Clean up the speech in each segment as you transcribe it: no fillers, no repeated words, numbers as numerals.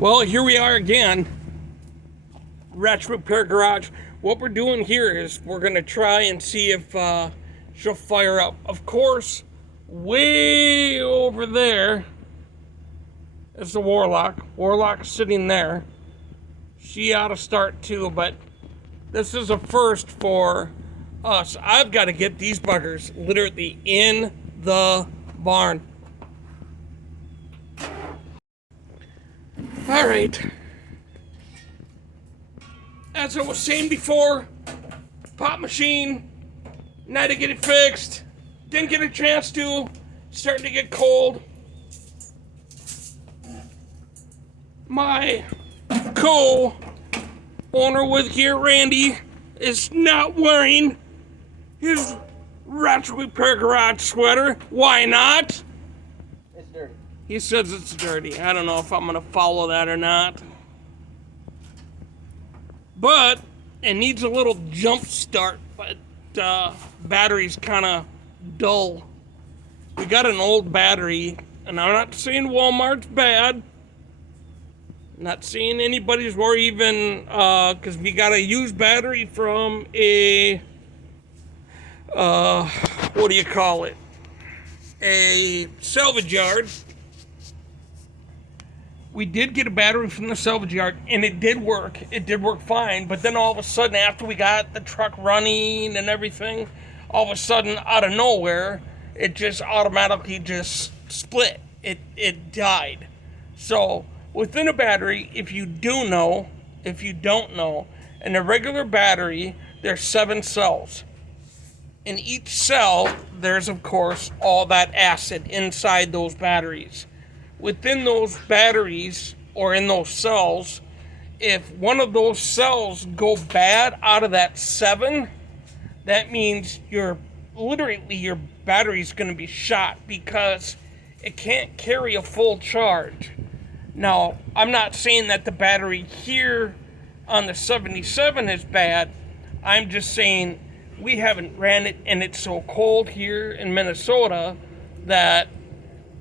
Well, here we are again. Ratchet Repair Garage. What we're doing here is we're going to try and see if she'll fire up. Of course, way over there is the Warlock. Warlock's sitting there. She ought to start too, but this is a first for us. I've got to get these buggers literally in the barn. All right. As I was saying before, pop machine, now to get it fixed. Didn't get a chance to. Starting to get cold. My co-owner with here, Randy, is not wearing his Ratchet Repair Garage sweater. Why not? It's dirty. He says it's dirty. I don't know if I'm going to follow that or not. But it needs a little jump start. But battery's kind of dull. We got an old battery. And I'm not saying Walmart's bad. Not saying anybody's or even because we got a used battery from a what do you call it? A salvage yard. We did get a battery from the salvage yard and it did work. It did work fine. But then all of a sudden, after we got the truck running and everything, all of a sudden, out of nowhere, it just automatically just split. It died. So within a battery, if you don't know, in a regular battery, there's 7 cells. In each cell, there's of course all that acid inside those batteries. Within those batteries, or in those cells, if one of those cells go bad out of that 7, that means your battery's going to be shot because it can't carry a full charge. Now, I'm not saying that the battery here on the 77 is bad. I'm just saying we haven't ran it and it's so cold here in Minnesota that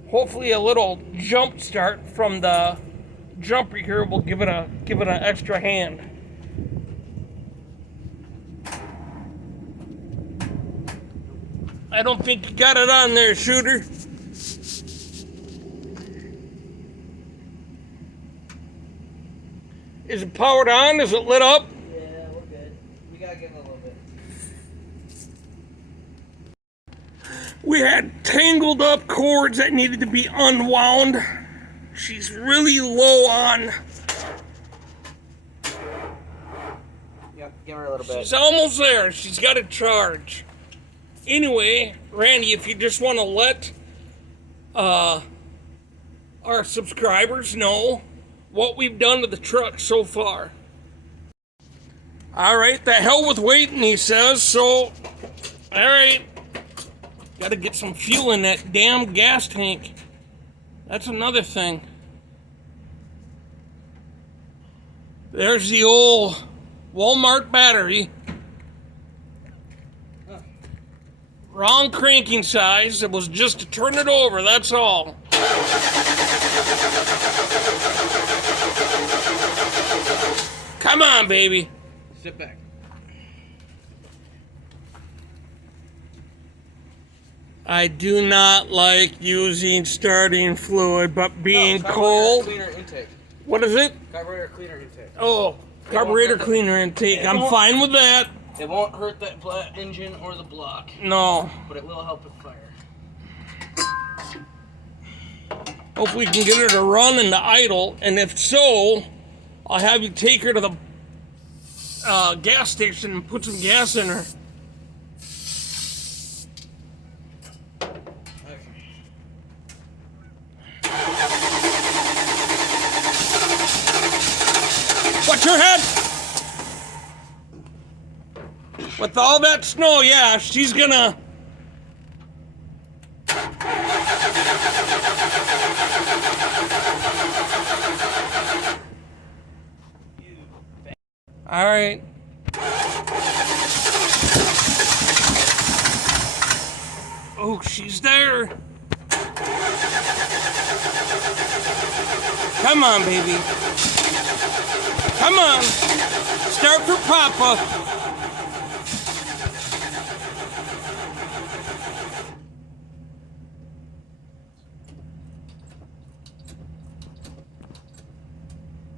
hopefully a little jump start from the jumper here will give it an extra hand. I don't think you got it on there, Shooter. Is it powered on? Is it lit up? Yeah, we're good. We gotta give it a little bit. We had tangled up cords that needed to be unwound. She's really low on. Yep, give her a little bit. She's almost there. She's got a charge. Anyway, Randy, if you just want to let our subscribers know what we've done to the truck so far. All right, the hell with waiting, he says. So, all right. Got to get some fuel in that damn gas tank. That's another thing. There's the old Walmart battery. Wrong cranking size. It was just to turn it over, that's all. Come on, baby. Sit back. I do not like using starting fluid, but being cold. Cleaner intake. What is it? Carburetor cleaner intake. Oh, carburetor cleaner intake. I'm fine with that. It won't hurt the engine or the block. No. But it will help with fire. Hopefully we can get her to run and to idle, and if so, I'll have you take her to the gas station and put some gas in her. Watch your head! With all that snow, yeah, she's gonna... All right. Oh, she's there. Come on, baby. Come on. Start for Papa.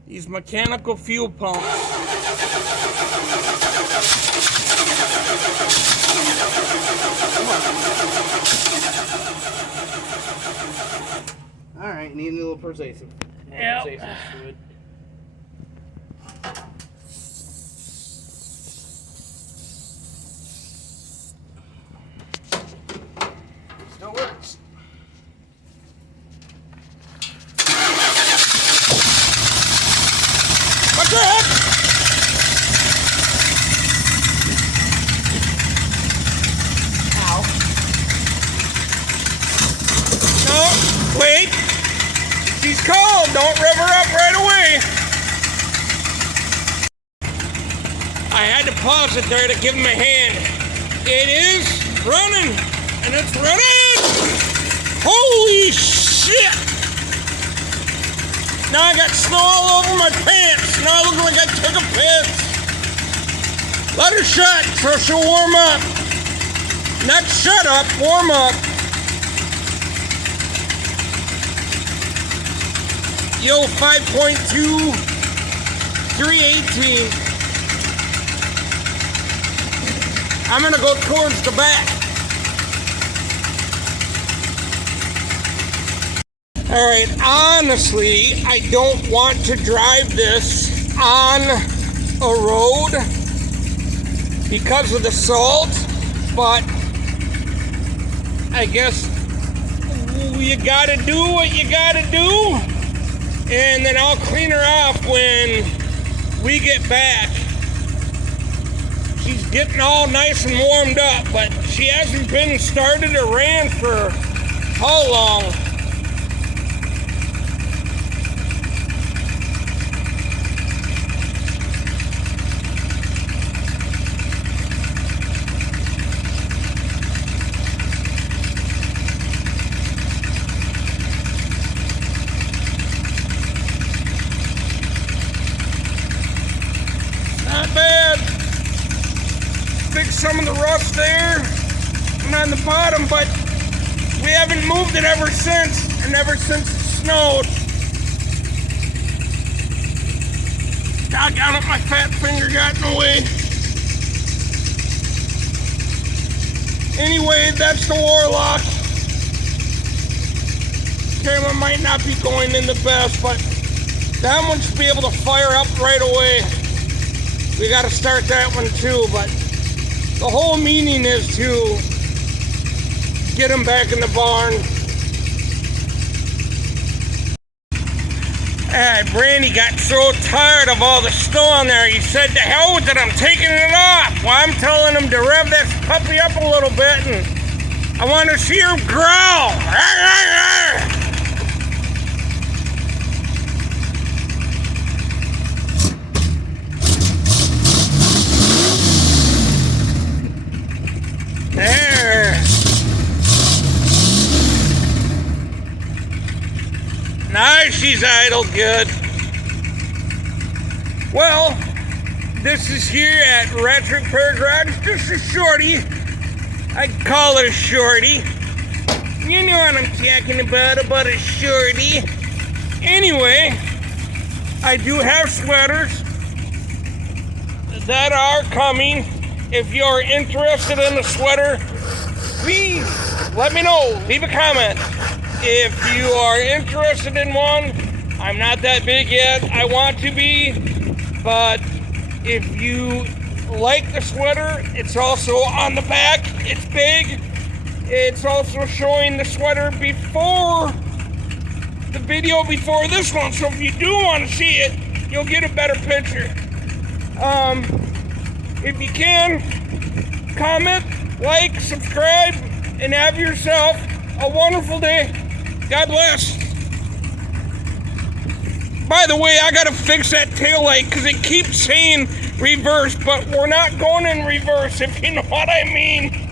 These mechanical fuel pumps. Alright, need a little persuasive. Yep. Persuasive fluid. Still works. What the heck? Ow. No, wait. She's cold. Don't rev her up right away. I had to pause it there to give him a hand. It is running, and it's running. Holy shit! Now I got snow all over my pants. Now I look like I took a piss. Let her shut so she'll warm up. Not shut up, warm up. Yo, 5.2, 318. I'm gonna go towards the back. All right, honestly, I don't want to drive this on a road because of the salt, but I guess you gotta do what you gotta do, and then I'll clean her off when we get back. She's getting all nice and warmed up, but she hasn't been started or ran for how long? Not bad. Fix some of the rust there and on the bottom, but we haven't moved it ever since, and ever since it snowed. Doggone it, my fat finger got in the way. Anyway, that's the Warlock. Camera might not be going in the best, but that one should be able to fire up right away. We got to start that one too, but the whole meaning is to get him back in the barn. Brandy got so tired of all the snow on there, he said, to hell with it, I'm taking it off. Well, I'm telling him to rev that puppy up a little bit, and I want to see her growl. There. Now she's idle good. Well, this is here at Ratchet Repair Garage. Just a shorty. I call it a shorty. You know what I'm talking about a shorty. Anyway, I do have sweaters that are coming. If you're interested in a sweater, please let me know. Leave a comment. If you are interested in one, I'm not that big yet. I want to be, but if you like the sweater, it's also on the back. It's big. It's also showing the sweater before the video before this one. So if you do want to see it, you'll get a better picture. If you can, comment, like, subscribe, and have yourself a wonderful day. God bless. By the way, I gotta fix that tail light because it keeps saying reverse, but we're not going in reverse, if you know what I mean.